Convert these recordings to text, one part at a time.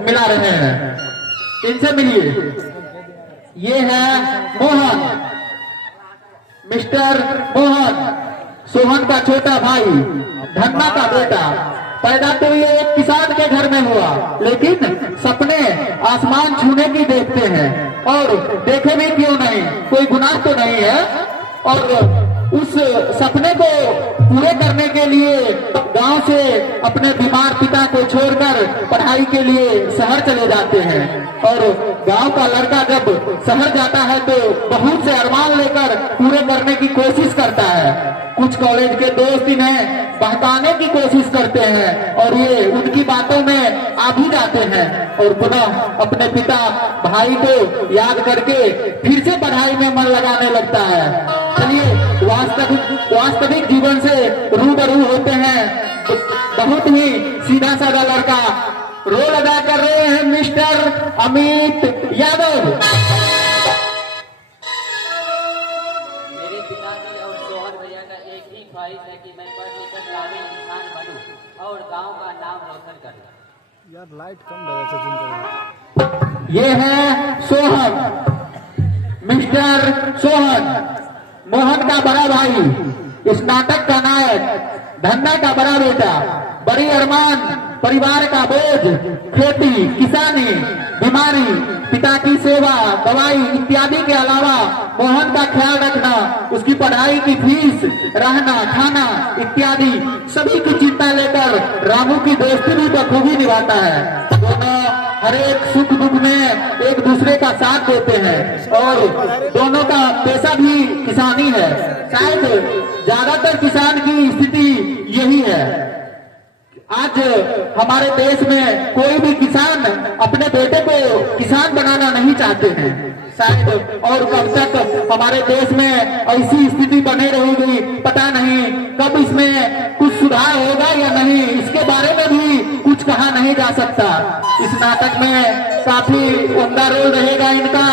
मिला रहे हैं। इनसे मिलिए। ये है मोहन, मिस्टर मोहन, सोहन का छोटा भाई, धन्ना का बेटा। पैदा तो ये एक किसान के घर में हुआ, लेकिन सपने आसमान छूने की देखते हैं, और देखे भी क्यों नहीं, कोई गुनाह तो नहीं है। और उस सपने को पूरे करने के लिए गांव से अपने बीमार पिता को छोड़कर पढ़ाई के लिए शहर चले जाते हैं। और गांव का लड़का जब शहर जाता है तो बहुत से अरमान लेकर पूरे करने की कोशिश करता है। कुछ कॉलेज के दोस्त इन्हें बहकाने की कोशिश करते हैं और ये उनकी बातों में आ भी जाते हैं, और पुनः अपने पिता भाई को याद करके फिर से पढ़ाई में मन लगाने लगता है। चलिए वास्तविक जीवन से रूबरू होते हैं। बहुत ही सीधा साधा लड़का रोल अदा कर रहे हैं मिस्टर अमित यादव। मेरे पिताजी और सोहन भैया का एक ही ख्वाहिश है कि मैं पढ़ लिखकर काबिल इंसान बनूं और गांव का नाम रोशन करूं। यार लाइट कम लगा। ये है सोहन, मिस्टर सोहन, मोहन का बड़ा भाई, इस नाटक का नायक, धन्ना का बड़ा बेटा। बड़ी अरमान, परिवार का बोझ, खेती किसानी, बीमारी, पिता की सेवा, दवाई इत्यादि के अलावा मोहन का ख्याल रखना, उसकी पढ़ाई की फीस, रहना खाना इत्यादि सभी की चिंता लेकर रामू की दोस्ती भी बखूबी निभाता है। दोनों हर एक सुख दुख में एक दूसरे का साथ देते हैं, और दोनों का पेशा भी किसानी है। शायद ज्यादातर किसान की स्थिति यही है। आज हमारे देश में कोई भी किसान अपने बेटे को किसान बनाना नहीं चाहते हैं। शायद और कब तक हमारे देश में ऐसी स्थिति बने रहेगी पता नहीं, कब इसमें कुछ सुधार होगा या नहीं, इसके बारे में भी कुछ कहा नहीं जा सकता। इस नाटक में काफी उम्दा रोल रहेगा इनका।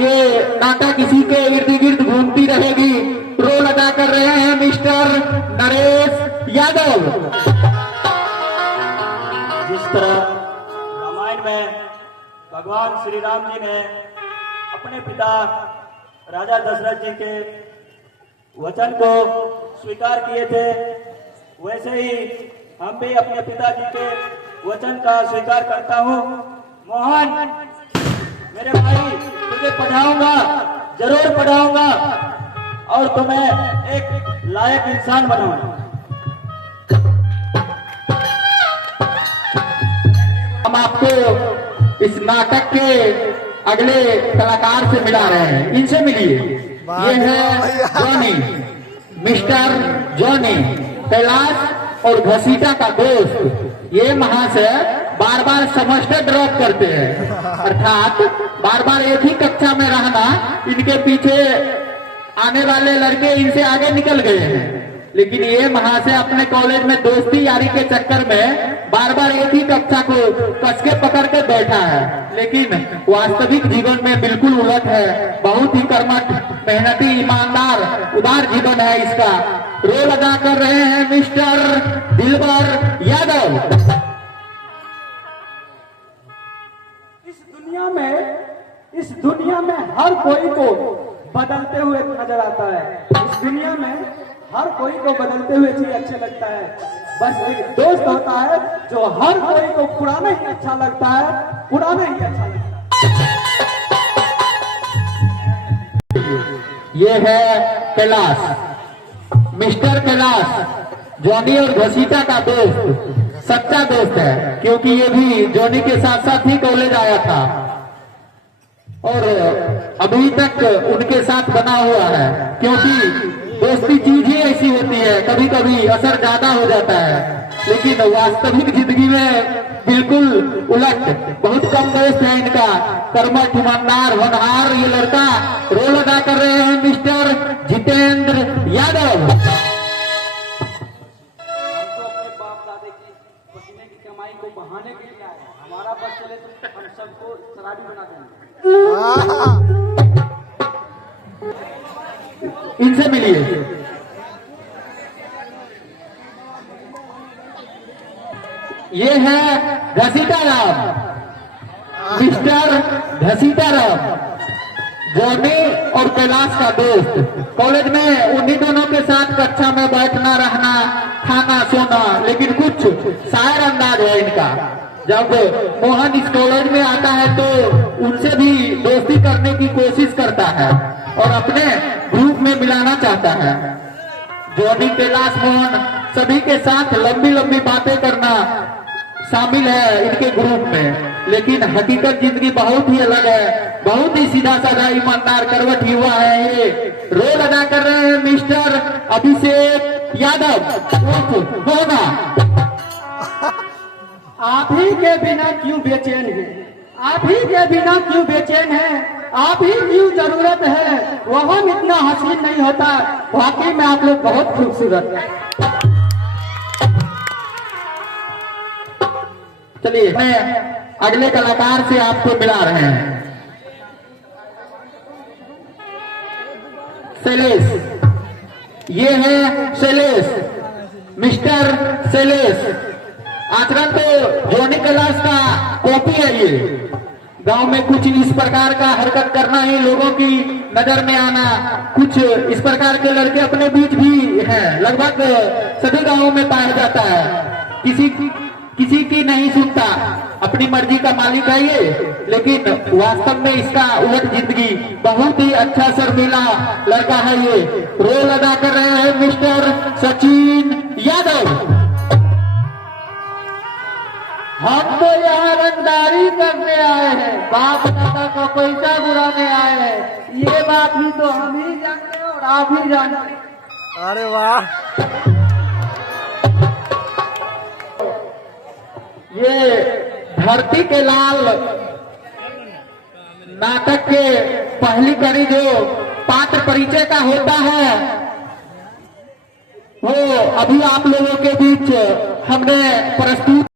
ये नाटक इसी के इर्द गिर्द घूमती रहेगी। रोल अदा कर रहे हैं मिस्टर नरेश यादव। जिस तरह रामायण में भगवान श्री राम जी ने अपने पिता राजा दशरथ जी के वचन को स्वीकार किए थे, वैसे ही हम भी अपने पिताजी के वचन का स्वीकार करता हूँ। मोहन मेरे भाई, तुझे पढ़ाऊंगा, जरूर पढ़ाऊंगा और तुम्हें एक लायक इंसान बनाऊंगा। हम आपको इस नाटक के अगले कलाकार से मिला रहे हैं, इनसे मिलिए। ये है जॉनी, मिस्टर जॉनी, कैलाश और घसीटा का दोस्त। ये महाशय बार बार सेमेस्टर ड्रॉप करते हैं, अर्थात बार बार एक ही कक्षा में रहना। इनके पीछे आने वाले लड़के इनसे आगे निकल गए हैं, लेकिन ये महाशय अपने कॉलेज में दोस्ती यारी के चक्कर में बार बार एक ही कक्षा को कस के पकड़ के बैठा है। लेकिन वास्तविक जीवन में बिल्कुल उलट है। बहुत ही कर्मठ, मेहनती, ईमानदार, उदार जीवन है इसका। रोल अदा कर रहे हैं मिस्टर दिलबर यादव। इस दुनिया में हर कोई को बदलते हुए नजर आता है। इस दुनिया में हर कोई को बदलते हुए चीज अच्छे लगता है। बस एक दोस्त होता है जो हर कोई को पुराना ही अच्छा लगता है, पुराना ही अच्छा लगता है। ये है कैलाश, मिस्टर कैलाश, जॉनी और घसीटा का दोस्त, सच्चा दोस्त है, क्योंकि ये भी जॉनी के साथ साथ ही कॉलेज आया था और अभी तक उनके साथ बना हुआ है। क्योंकि दोस्ती चीज ही ऐसी होती है, कभी कभी असर ज्यादा हो जाता है, लेकिन वास्तविक जिंदगी में बिल्कुल उलट। बहुत कम दोस्त है इनका, कर्मठ, ईमानदार, होनहार ये लड़का। रोल अदा कर रहे हैं मिस्टर जितेंद्र यादव। हमको अपने बाप दादे की पसीने की कमाई को बहाने के लिए आए। हमारा बस चले तो हम सबको शराबी बना देंगे। इनसे मिलिए। ये है घसीटा राम, मिस्टर घसीटाराम, जॉनी और कैलाश का दोस्त। कॉलेज में उन्हीं दोनों के साथ कक्षा में बैठना रहना, खाना सोना, लेकिन कुछ शायर अंदाज है इनका। जब मोहन इस कॉलेज में आता है तो उनसे भी दोस्ती करने की कोशिश करता है और अपने ग्रुप में मिलाना चाहता है। जॉनी, कैलाश, मोहन सभी के साथ लंबी लंबी बातें करना शामिल है इनके ग्रुप में, लेकिन हकीकत जिंदगी बहुत ही अलग है। बहुत ही सीधा साधा ईमानदार करवट युवा है ये। रोल अदा कर रहे हैं मिस्टर अभिषेक यादव उर्फ मोहना। आप ही के बिना क्यों बेचैन है, आप ही के बिना क्यों बेचैन है, आप ही क्यों जरूरत है। वह हम इतना हसीन नहीं होता, वाकई में आप लोग बहुत खूबसूरत हैं। चलिए मैं अगले कलाकार से आपको मिला रहे हैं। शैलेश, ये है शैलेश, मिस्टर शैलेश। आचरण तो जॉनी कैलाश का कॉपी है ये। गांव में कुछ इस प्रकार का हरकत करना ही लोगों की नजर में आना, कुछ इस प्रकार के लड़के अपने बीच भी हैं, लगभग सभी गांवों में पाया जाता है। किसी की नहीं सुनता, अपनी मर्जी का मालिक है ये, लेकिन वास्तव में इसका उलट जिंदगी। बहुत ही अच्छा शर्मीला लड़का है ये। रोल अदा कर रहे हैं मिस्टर सचिन यादव। हम तो यहाँ रंगदारी करने आए हैं, बाप दादा का पैसा बुराने आए हैं। ये बात भी तो हम ही जानते हैं और आप ही जानते हैं। अरे वाह, ये धरती के लाल नाटक के पहली कड़ी जो पात्र परिचय का होता है, वो अभी आप लोगों के बीच हमने प्रस्तुत